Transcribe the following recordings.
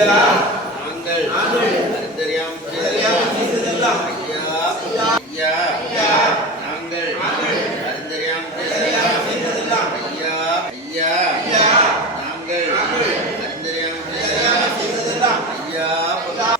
ஐயா ஐயா, நாங்கள் நாங்கள் அறிந்தறியாம் அறிந்தறியாமல் செய்ததெல்லாம் ஐயா ஐயா ஐயா, நாங்கள் நாங்கள் அறிந்தறியாம் அறிந்தறியாமல் செய்ததெல்லாம் ஐயா ஐயா ஐயா, நாங்கள் நாங்கள் அறிந்தறியாம் அறிந்தறியாமல் செய்ததெல்லாம் ஐயா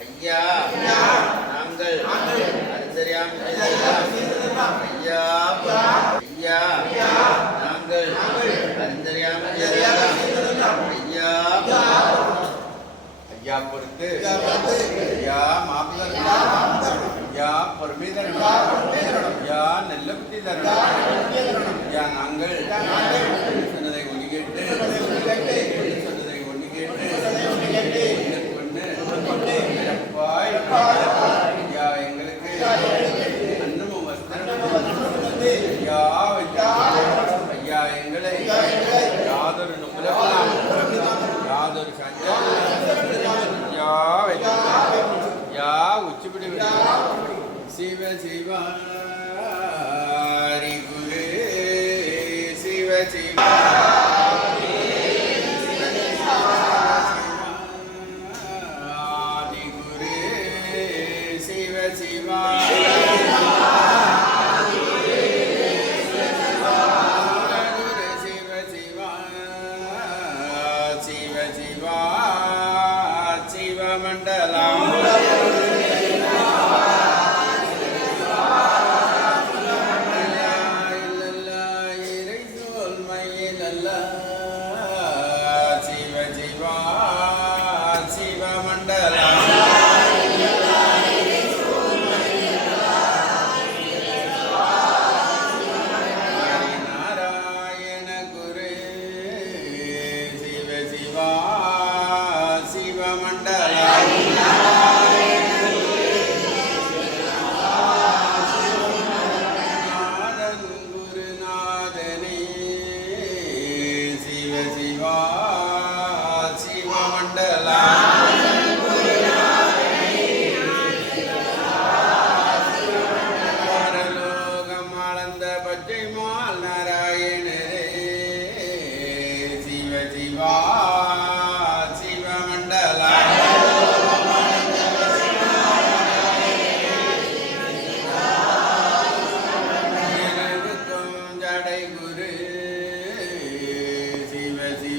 ஐயா ஐயா, நாங்கள் நாங்கள் அறிந்தறியாம் அறிந்தறியாமல் செய்ததெல்லாம் ஐயா ஐயா ஐயா, நாங்கள் நாங்கள் அறிந்தறியாம் அறிந்தறியாமல் செய்ததெல்லாம் ஐயா ஐயா, ஐயா பொறுத்து ஐயா பொறுத்து. ஐயா மாப்பிள்ளை ஐயா மாப்பிள்ளை. ஐயா பொறுமை தரணும் ஐயா பொறுமை தரணும். ஐயா நல்ல புத்தி ஐயா, தரணும் நல்ல புத்தி தரணும். ஐயா நாங்கள் சொன்னதை ஒன்று கேட்டு சொன்னதை ஒன்று கேட்டு, ஒன்று இறப்பாய். ஐயா எங்களுக்கு அன்னமும் வஸ்திரமும் தந்து, ஐயா எங்களை யாதொரு நுமுலமில்லாமல் யாதொரு சஞ்சலம் ஐயா வைத்து ஐயா உச்சிப்பிடி சிவ குரு சிவ சிவா は。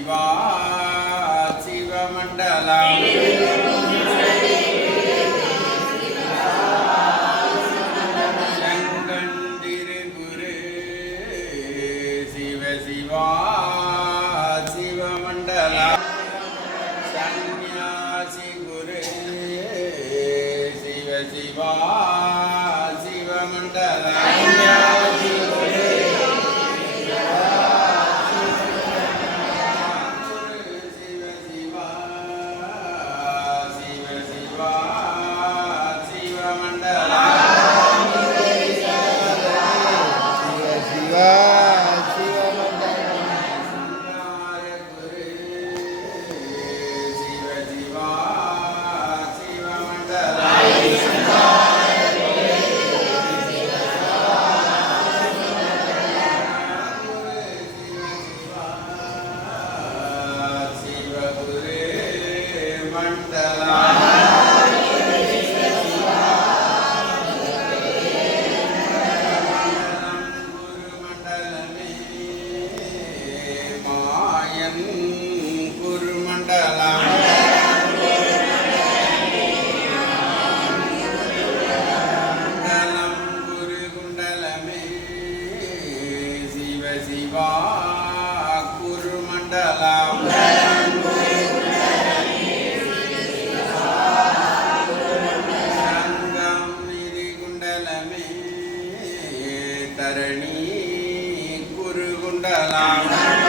शिवा शिवमण्डलम् தரணி குருகுண்டலாம். தரணி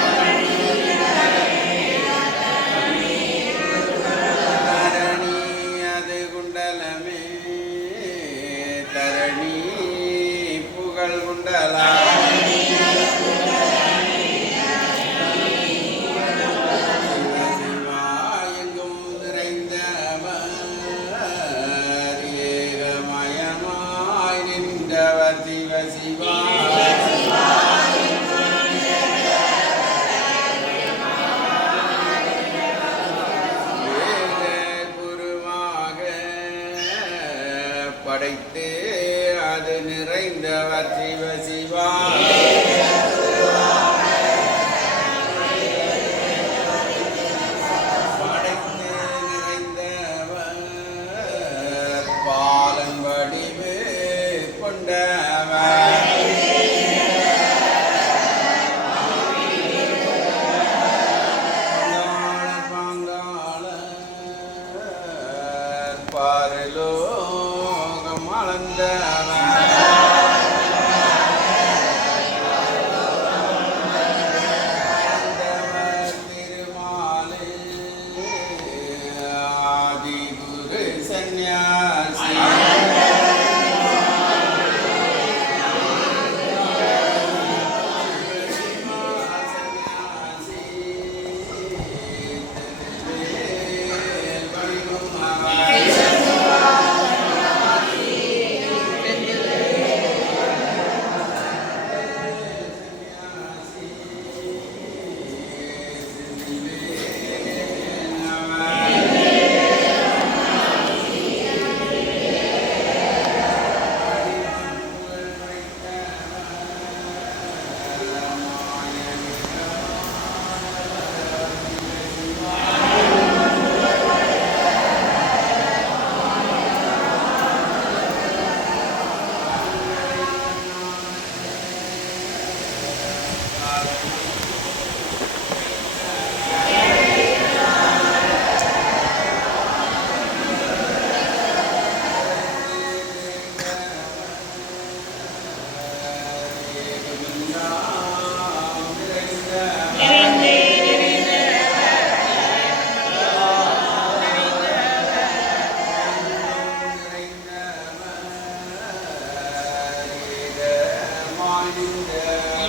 பாரலோகம்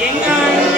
எங்காலும்